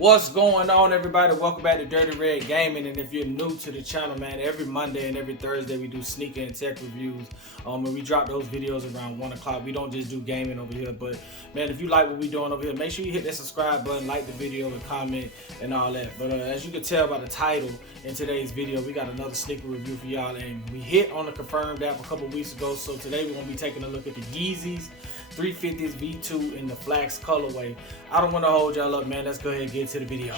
What's going on, everybody? Welcome back to Dirty Red Gaming. And if you're new to the channel, man, every Monday and every Thursday we do sneaker and tech reviews. And we drop those videos around 1 o'clock. We don't just do gaming over here, but man, if you like what we're doing over here, make sure you hit that subscribe button, like the video, and comment and all that. But as you can tell by the title in today's video, we got another sneaker review for y'all, and we hit on the Confirmed app a couple weeks ago. So today we're gonna be taking a look at the Yeezys 350s V2 in the Flax colorway. I don't want to hold y'all up, man. Let's go ahead and get to the video.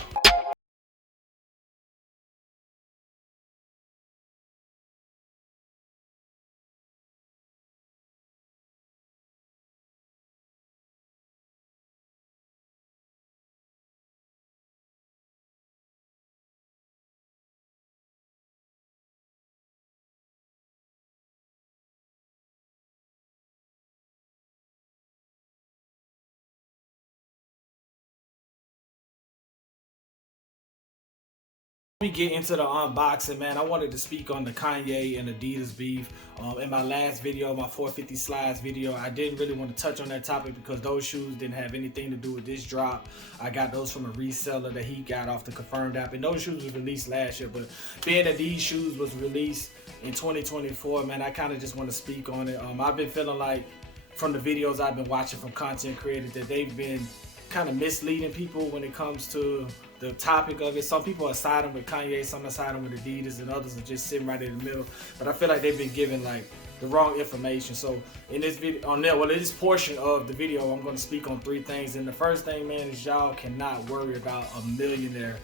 We get into the unboxing, man. I wanted to speak on the Kanye and Adidas beef. In my last video, my 450 slides video, I didn't really want to touch on that topic because those shoes didn't have anything to do with this drop. I got those from a reseller that he got off the Confirmed app, and those shoes were released last year. But being that these shoes was released in 2024, man, I kind of just want to speak on it. I've been feeling like from the videos I've been watching from content creators that they've been kind of misleading people when it comes to the topic of it. Some people are siding with Kanye, some are siding with Adidas, and others are just sitting right in the middle. But I feel like they've been given like the wrong information. So in this video, in this portion of the video, I'm going to speak on 3 things. And the first thing, man, is y'all cannot worry about a millionaire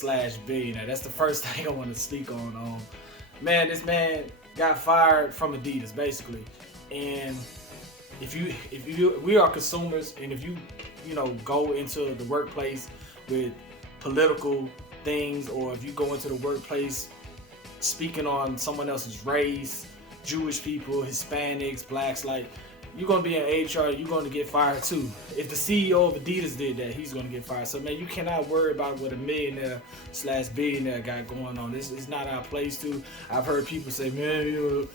/ billionaire. That's the first thing I want to speak on. Man, this man got fired from Adidas basically, and we are consumers, and if you go into the workplace with political things, or if you go into the workplace speaking on someone else's race, Jewish people, Hispanics, blacks, like, you're gonna be in HR, you're gonna get fired too. If the CEO of Adidas did that, he's gonna get fired. So man, you cannot worry about what a millionaire / billionaire got going on. This is not our place to. I've heard people say, man,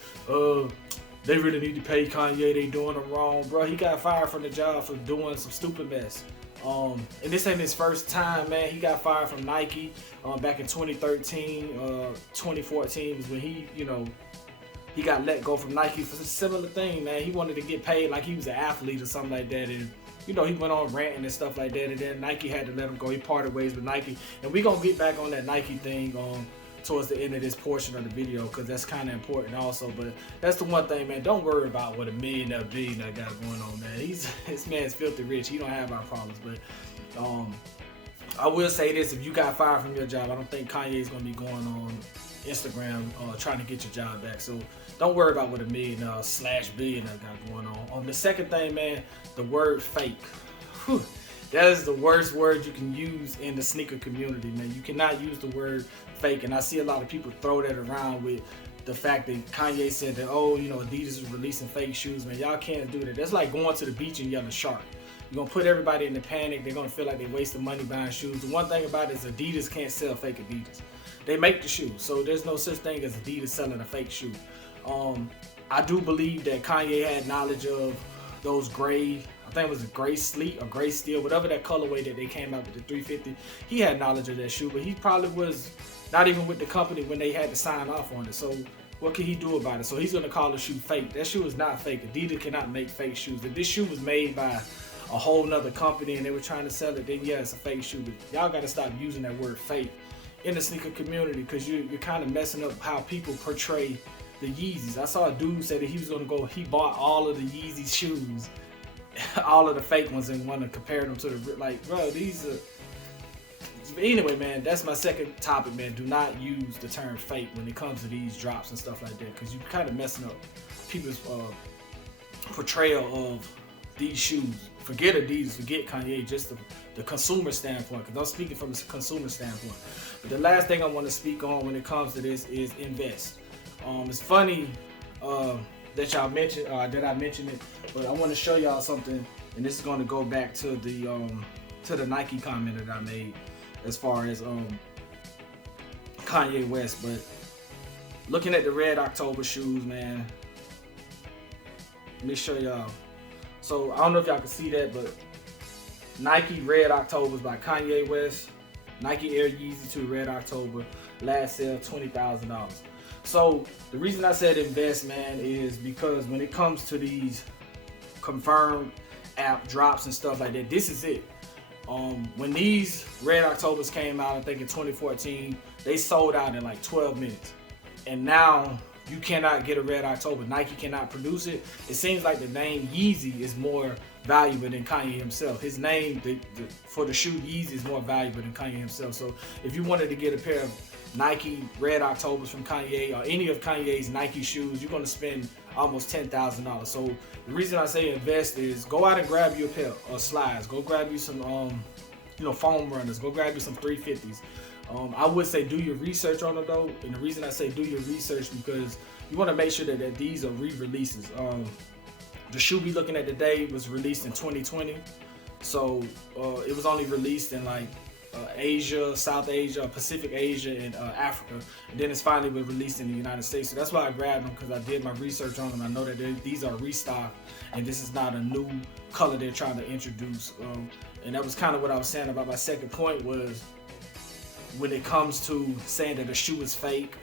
they really need to pay Kanye, they doing him wrong. Bro, he got fired from the job for doing some stupid mess. And this ain't his first time, man. He got fired from Nike back in 2013, 2014 was when he got let go from Nike for a similar thing, man. He wanted to get paid like he was an athlete or something like that, and he went on ranting and stuff like that, and then Nike had to let him go. He parted ways with Nike, and we gonna get back on that Nike thing towards the end of this portion of the video, because that's kind of important also. But that's the one thing, man. Don't worry about what a millionaire billionaire got going on, man. This man's filthy rich. He don't have our problems. But I will say this: if you got fired from your job, I don't think Kanye's gonna be going on Instagram trying to get your job back. So don't worry about what a millionaire / billionaire got going on. The second thing, man, the word fake. Whew. That is the worst word you can use in the sneaker community, man. You cannot use the word fake, and I see a lot of people throw that around with the fact that Kanye said that, Adidas is releasing fake shoes, man. Y'all can't do that. That's like going to the beach and yelling shark. You're gonna put everybody in a panic. They're gonna feel like they're wasting money buying shoes. The one thing about it is Adidas can't sell fake Adidas. They make the shoes, so there's no such thing as Adidas selling a fake shoe. I do believe that Kanye had knowledge of those gray, I think it was a gray sleet or gray steel, whatever that colorway that they came out with the 350. He had knowledge of that shoe, but he probably was not even with the company when they had to sign off on it. So what can he do about it? So he's gonna call the shoe fake. That shoe is not fake. Adidas cannot make fake shoes. If this shoe was made by a whole nother company and they were trying to sell it, then yeah, it's a fake shoe. But y'all gotta stop using that word fake in the sneaker community, because you're kind of messing up how people portray the Yeezys. I saw a dude say that he was gonna he bought all of the Yeezy shoes, all of the fake ones, and want to compare them to the, like, bro, these are. Anyway, man, that's my second topic, man. Do not use the term fake when it comes to these drops and stuff like that, because you're kind of messing up people's portrayal of these shoes. Forget Adidas, forget Kanye, just the consumer standpoint, because I'm speaking from a consumer standpoint. But the last thing I want to speak on when it comes to this is invest. It's funny that y'all mentioned, that I mentioned it, but I want to show y'all something, and this is going to go back to the Nike comment that I made as far as Kanye West. But looking at the Red October shoes, man, let me show y'all. So I don't know if y'all can see that, but Nike Red Octobers by Kanye West. Nike Air Yeezy 2 Red October, last sale $20,000. So the reason I said invest, man, is because when it comes to these confirmed app drops and stuff like that, this is it. When these Red Octobers came out, I think in 2014, they sold out in like 12 minutes. And now you cannot get a Red October. Nike cannot produce it. It seems like the name Yeezy is more valuable than Kanye himself. His name for the shoe Yeezy is more valuable than Kanye himself. So if you wanted to get a pair of Nike Red Octobers from Kanye or any of Kanye's Nike shoes, you're going to spend almost $10,000. So the reason I say invest is go out and grab you a pair of slides. Go grab you some foam runners. Go grab you some 350s. I would say do your research on it though, and the reason I say do your research because you want to make sure that these are re-releases. The shoe we looking at today was released in 2020, so it was only released in like Asia, South Asia, Pacific Asia, and Africa, and then it's finally been released in the United States. So that's why I grabbed them, because I did my research on them. I know that these are restocked, and this is not a new color they're trying to introduce. And that was kind of what I was saying about my second point was, when it comes to saying that a shoe is fake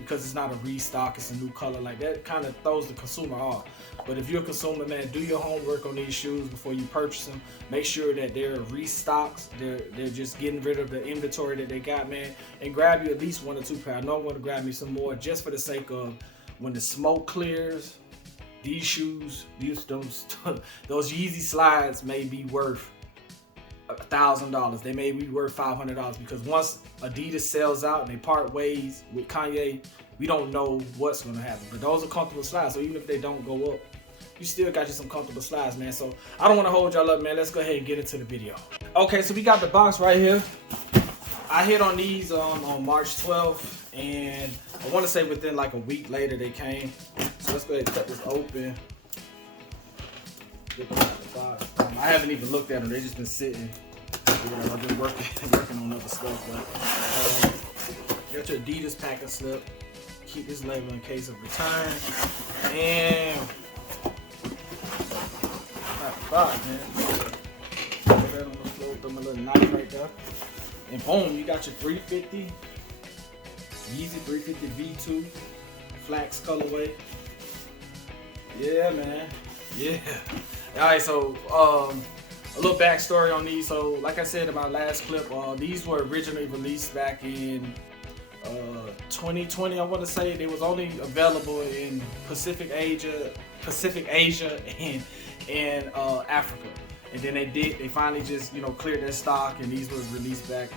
because it's not a restock, it's a new color, like that kind of throws the consumer off. But if you're a consumer, man, do your homework on these shoes before you purchase them. Make sure that they're restocks, they're just getting rid of the inventory that they got, man, and grab you at least 1 or 2 pair. I know I'm going to grab me some more just for the sake of when the smoke clears, these shoes, those Yeezy slides may be worth $1,000. They may be worth $500 because once Adidas sells out and they part ways with Kanye, we don't know what's going to happen. But those are comfortable slides, so even if they don't go up, you still got you some comfortable slides, man. So I don't want to hold y'all up, man. Let's go ahead and get into the video. Okay, so we got the box right here. I hit on these on March 12th, and I want to say within like a week later they came. So let's go ahead and cut this open. Get them out of the box. I haven't even looked at them. They've just been sitting. I've been working on other stuff. But got your Adidas packing slip. Keep this label in case of return. And out the box, man. Put that on the floor. Throw my little knife right there. And boom, you got your 350 Yeezy 350 V2 Flax colorway. Yeah, man. Yeah. Alright, so a little backstory on these. So like I said in my last clip, these were originally released back in 2020, I want to say. They was only available in Pacific Asia and Africa. And then they finally just, cleared their stock, and these was released back,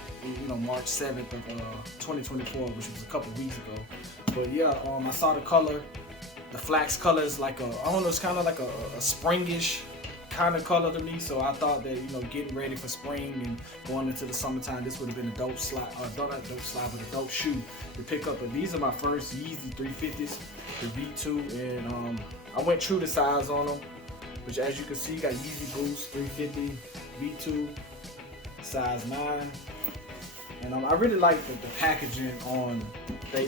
March 7th of 2024, which was a couple weeks ago. But yeah, I saw the color. The Flax color is like it's kind of like a springish kind of color to me. So I thought that, getting ready for spring and going into the summertime, this would have been a dope slide, not dope slide, but a dope shoe to pick up. And these are my first Yeezy 350s, the V2, and I went true to size on them. Which, as you can see, got Yeezy Boost 350 V2, size 9. And I really like the packaging on. I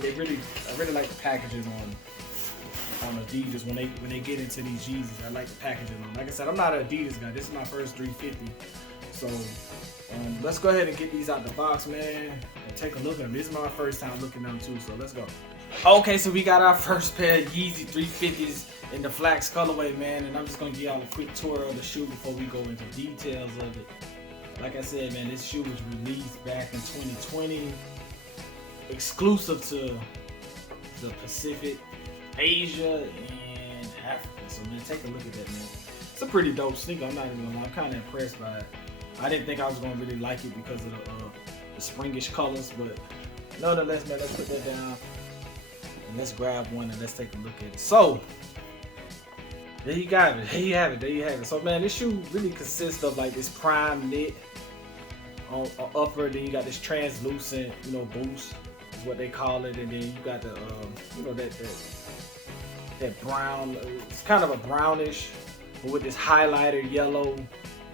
really like the packaging on Adidas when they get into these Yeezys. I like the packaging on. Like I said, I'm not an Adidas guy. This is my first 350. So let's go ahead and get these out the box, man, and take a look at them. This is my first time looking at them too. So let's go. Okay, so we got our first pair of Yeezy 350s in the Flax colorway, man, and I'm just gonna give y'all a quick tour of the shoe before we go into details of it. Like I said, man, this shoe was released back in 2020, exclusive to the Pacific, Asia, and Africa. So man, take a look at that, man. It's a pretty dope sneaker. I'm not even gonna lie. I'm kind of impressed by it. I didn't think I was gonna really like it because of the springish colors, but nonetheless, man, let's put that down and let's grab one and let's take a look at it. So there you got it. There you have it. So man, this shoe really consists of like this prime knit on upper, then you got this translucent, boost is what they call it, and then you got the that brown. It's kind of a brownish, but with this highlighter yellow.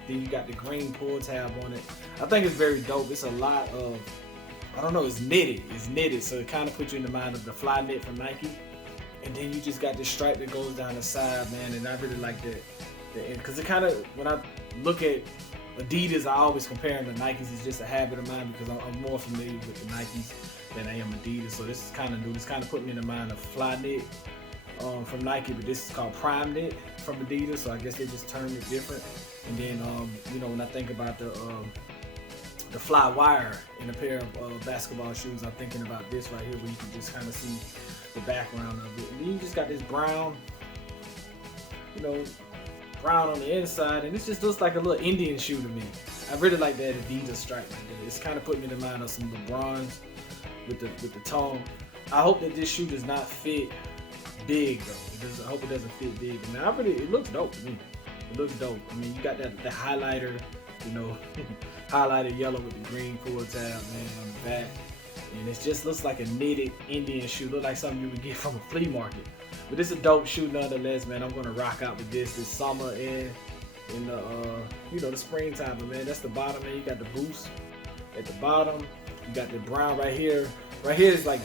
Then you got the green pull tab on it. I think it's very dope. It's a lot of, it's knitted. It's knitted, so it kind of puts you in the mind of the fly knit from Nike. And then you just got this stripe that goes down the side, man, and I really like that. Because it kind of, when I look at Adidas, I always compare them to Nikes. It's just a habit of mine because I'm more familiar with the Nikes than I am Adidas. So this is kind of new. This kind of put me in the mind of Fly Knit from Nike, but this is called Prime Knit from Adidas. So I guess they just termed it different. And then you know, when I think about the Fly Wire in a pair of basketball shoes, I'm thinking about this right here, where you can just kind of see the background of it. And then you just got this brown, you know, brown on the inside, and this just looks like a little Indian shoe to me. I really like that Adidas stripe right there. It's kind of putting me in the mind of some LeBrons with the tone. I hope that this shoe does not fit big though. I hope it doesn't fit big. I mean, it looks dope to me. It looks dope. I mean, you got that the highlighter, you know, highlighted yellow with the green pull tab, man, on the back. And it just looks like a knitted Indian shoe. Look like something you would get from a flea market. But it's a dope shoe nonetheless, man. I'm gonna rock out with this summer and in the you know, the springtime. But man, that's the bottom, man. You got the boost at the bottom. You got the brown right here. Right here is like,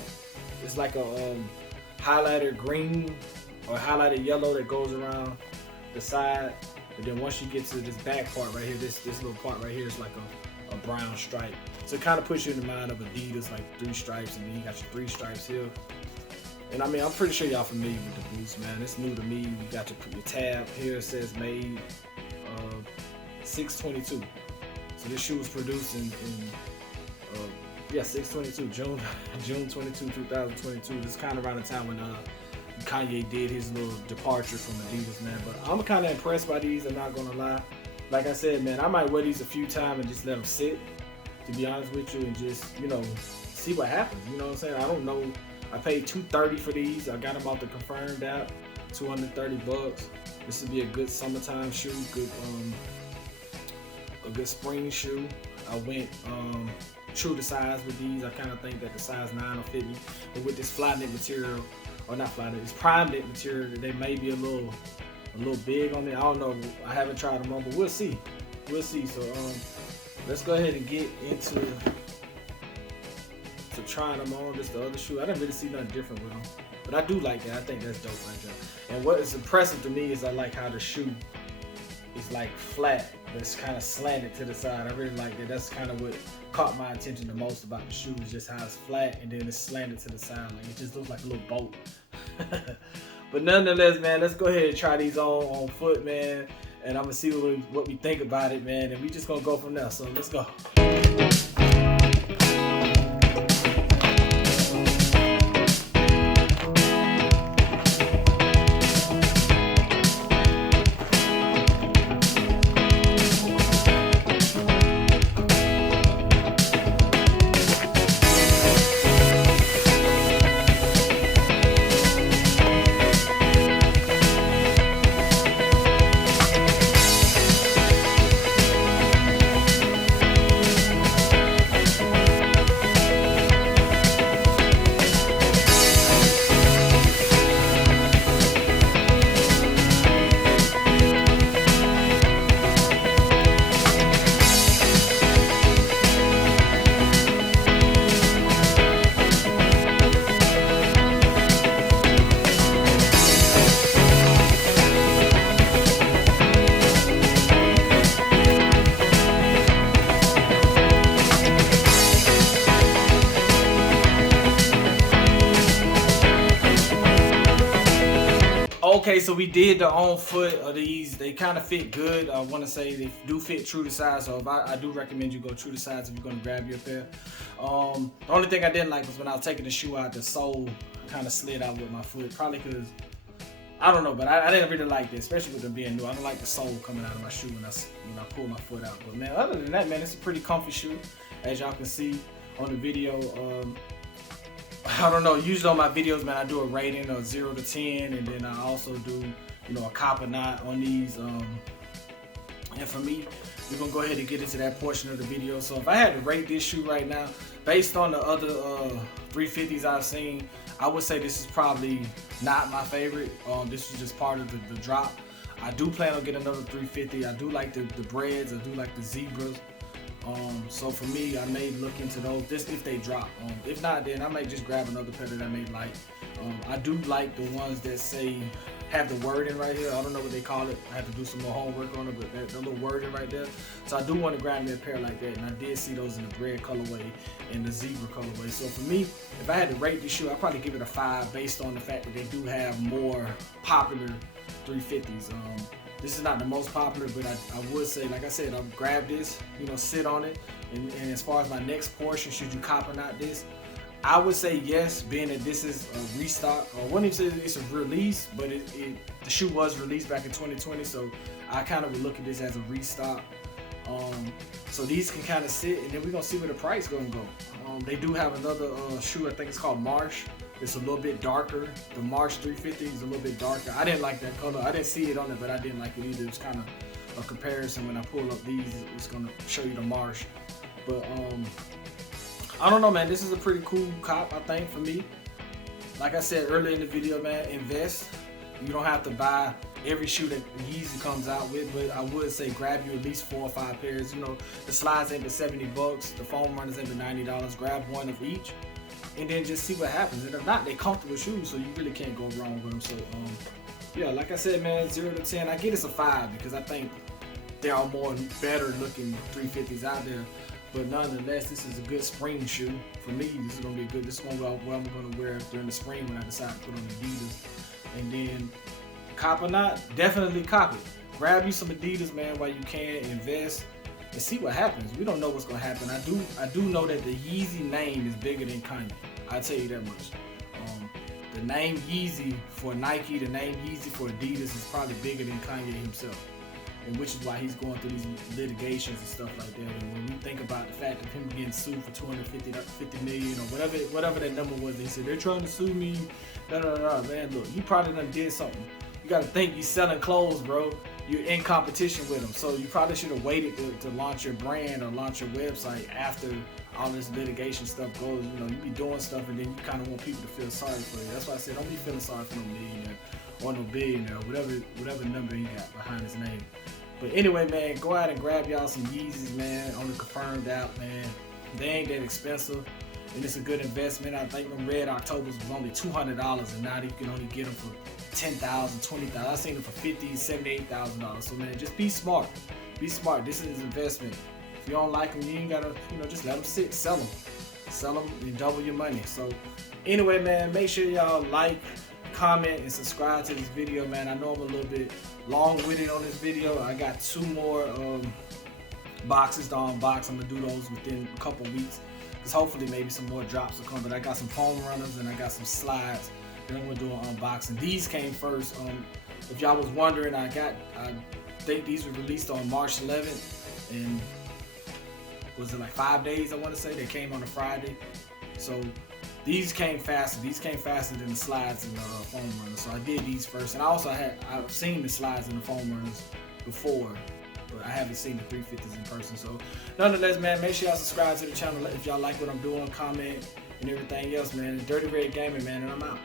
it's like a highlighter green or highlighted yellow that goes around the side. But then once you get to this back part right here, this little part right here is like a brown stripe. So it kind of puts you in the mind of Adidas, like 3 stripes, and then you got your 3 stripes here. And I mean, I'm pretty sure y'all familiar with the boost, man. It's new to me. You got your tab here. It says made 6/22. So this shoe was produced in 6/22, June 22, 2022. This is kind of around the time when Kanye did his little departure from Adidas, man. But I'm kind of impressed by these, I'm not gonna lie. Like I said, man, I might wear these a few times and just let them sit, to be honest with you, and just, you know, see what happens. You know what I'm saying? I don't know. I paid $230 for these. I got them off the Confirmed app, $230. This would be a good summertime shoe, a good spring shoe. I went true to size with these. I kind of think that the size 9 will fit me, but with this Fly Knit material, or not Fly Knit, this Prime Knit material, they may be a little big on me. I don't know. I haven't tried them on, but we'll see. We'll see. So let's go ahead and get into trying them on. This the other shoe. I didn't really see nothing different with them, but I do like that. I think that's dope right there. And what is impressive to me is I like how the shoe is like flat, but it's kind of slanted to the side. I really like that. That's kind of what caught my attention the most about the shoe, is just how it's flat and then it's slanted to the side. Like, it just looks like a little boat. But nonetheless, man, let's go ahead and try these on foot, man. And I'm gonna see what we think about it, man. And we just gonna go from there. So let's go. Okay, so we did the on foot of these. They kind of fit good. I want to say they do fit true to size. So I do recommend you go true to size if you're going to grab your pair. The only thing I didn't like was when I was taking the shoe out, the sole kind of slid out with my foot. Probably because, I don't know, but I didn't really like this, especially with them being new. I don't like the sole coming out of my shoe when I pull my foot out. But man, other than that, man, it's a pretty comfy shoe, as y'all can see on the video. I don't know, usually on my videos, man, I do a rating of 0 to 10, and then I also do, you know, a cop or not on these. And for me, we're gonna go ahead and get into that portion of the video. So if I had to rate this shoe right now, based on the other 350s I've seen, I would say this is probably not my favorite. This was just part of the drop. I do plan on getting another 350. I do like the breads. I do like the zebras. So for me, I may look into those just if they drop. If not, then I might just grab another pair that I may like. I do like the ones that say have the wording right here. I don't know what they call it. I have to do some more homework on it, but that little wording right there. So I do want to grab me a pair like that, and I did see those in the red colorway and the zebra colorway. So for me, if I had to rate this shoe, I'd probably give it a 5 based on the fact that they do have more popular 350s. This is not the most popular, but I would say, like I said, I'll grab this, you know, sit on it. And as far as my next portion, should you cop or not this, I would say yes, being that this is a restock. I wouldn't even say it's a release, but the shoe was released back in 2020, so I kind of would look at this as a restock. So these can kind of sit, and then we're gonna see where the price gonna go. They do have another shoe, I think it's called Marsh. It's a little bit darker. The Marsh 350 is a little bit darker. I didn't like that color. I didn't see it on it, but I didn't like it either. It's kind of a comparison. When I pull up these, it's gonna show you the Marsh. But I don't know, man. This is a pretty cool cop, I think, for me. Like I said earlier in the video, man, invest. You don't have to buy every shoe that Yeezy comes out with, but I would say grab you at least 4 or 5 pairs. You know, the slides ain't but $70, the foam runners ain't but $90. Grab one of each, and then just see what happens. And if not, they comfortable shoes, so you really can't go wrong with them. So yeah, like I said, man, 0 to 10, I get it's a 5 because I think there are more better looking 350s out there. But nonetheless, this is a good spring shoe. For me, this is gonna be good. This is gonna be what I'm gonna wear during the spring when I decide to put on Adidas. And then, cop or not, definitely cop it. Grab you some Adidas, man, while you can. Invest and see what happens. We don't know what's gonna happen. I do know that the Yeezy name is bigger than Kanye. I'll tell you that much. The name Yeezy for Nike, the name Yeezy for Adidas is probably bigger than Kanye himself. And which is why he's going through these litigations and stuff like that. And when we think about the fact of him getting sued for $250 million or whatever that number was, they said they're trying to sue me. No, man, look, you probably done did something. You got to think, you selling clothes, bro. You're in competition with them, so you probably should have waited to launch your brand or launch your website after all this litigation stuff goes. You know, you be doing stuff, and then you kind of want people to feel sorry for you. That's why I said don't be feeling sorry for no millionaire or no billionaire, whatever number he got behind his name. But anyway, man, go out and grab y'all some Yeezys, man, on the confirmed app, man. They ain't that expensive, and it's a good investment. I think them Red Octobers was only $200, and now you can only get them for $10,000, $20,000. I've seen them for $50,000, $78,000. So man, just be smart. Be smart. This is an investment. If you don't like them, you ain't gotta, just let them sit. Sell them and double your money. So anyway, man, make sure y'all like, comment, and subscribe to this video, man. I know I'm a little bit long-winded on this video. I got 2 more boxes to unbox. I'm gonna do those within a couple weeks, because hopefully maybe some more drops will come. But I got some foam runners and I got some slides that I'm gonna do an unboxing. These came first. If y'all was wondering, I think these were released on March 11th, and was it like 5 days? I want to say they came on a Friday. So these came faster. These came faster than the slides and the foam runners. So I did these first, and I've seen the slides and the foam runners before, but I haven't seen the 350s in person. So nonetheless, man, make sure y'all subscribe to the channel if y'all like what I'm doing, comment, and everything else, man. Dirty Red Gaming, man, and I'm out.